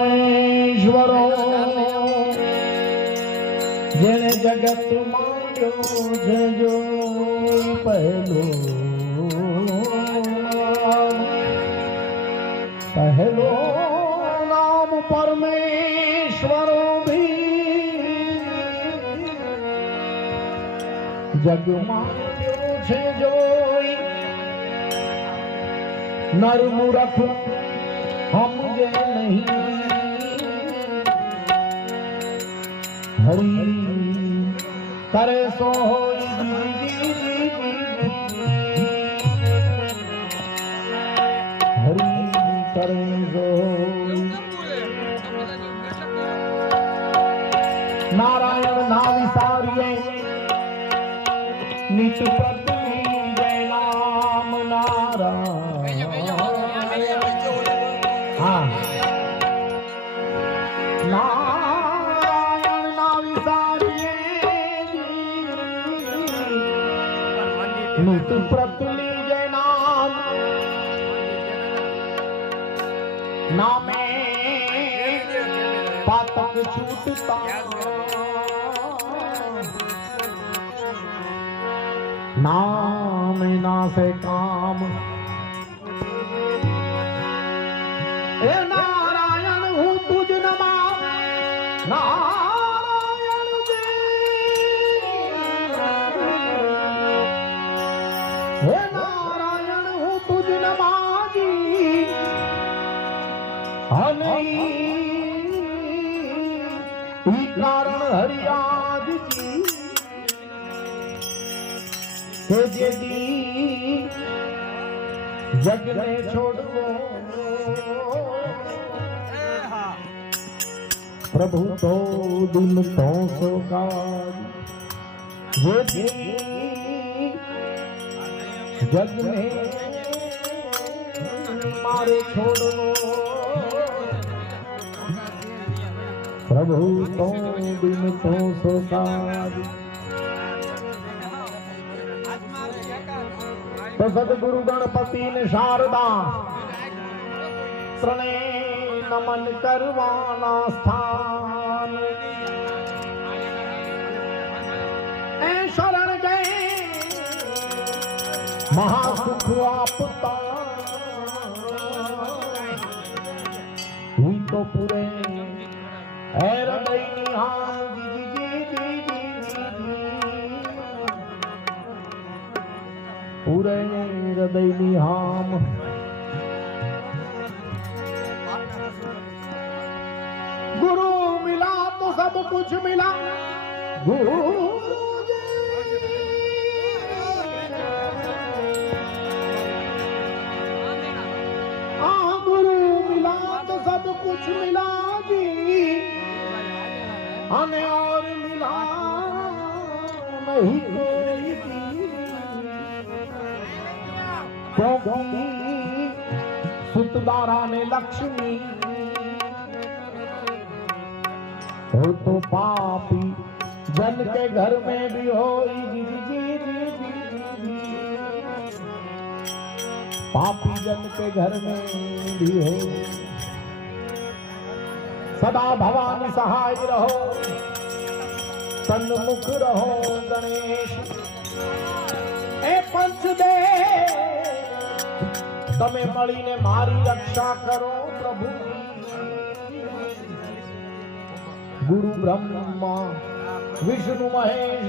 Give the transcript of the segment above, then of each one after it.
ईश्वरो जेने जगत मांड्यो छे जो पहलो पहलो नाम परमेश्वरो भी जग मांड्यो छे जोई नर मूर्ख समझे नहीं हरि करे सो होई हरि करे सो नारायण ना विसारिए नित प्रति जय नाम नारायण हाँ नित प्रतुली जय नाम नामे पातक छूटता नाम नासे काम ए नारायण हूँ तुझ नमा हे नारायण हूँ तुझ नमाजी हनी कारण हरियाद जी हे जेदी जग ने छोड़ो प्रभु तो दिल तो सोगाज जेदी जग में मारे छोड़ो प्रभु तो दिन तो सोकार तो सदगुरु गणपति ने शारदा श्रणे नमन करवाना स्थान ए शरण गए महासुख आपता हुई तो पूरे हृदय निहाल पूरे हृदय निहाम गुरु मिला तो सब कुछ मिला गुरु सब कुछ मिला जी हमें और मिला नहीं कोई क्योंकि सुतदारा ने लक्ष्मी तो पापी जन के घर में भी हो पापी जन के घर में भी हो सदा भवानी सहाय रहो सन्मुख रहो गणेश ए पंचदे तमे મળીને મારી રક્ષા કરો પ્રભુ ગુરુ બ્રહ્મા વિષ્ણુ મહેશ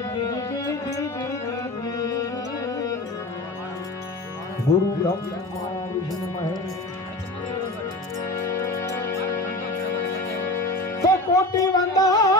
ગુરુ બ્રહ્મા વિષ્ણુ મહેશ कोटि वंदन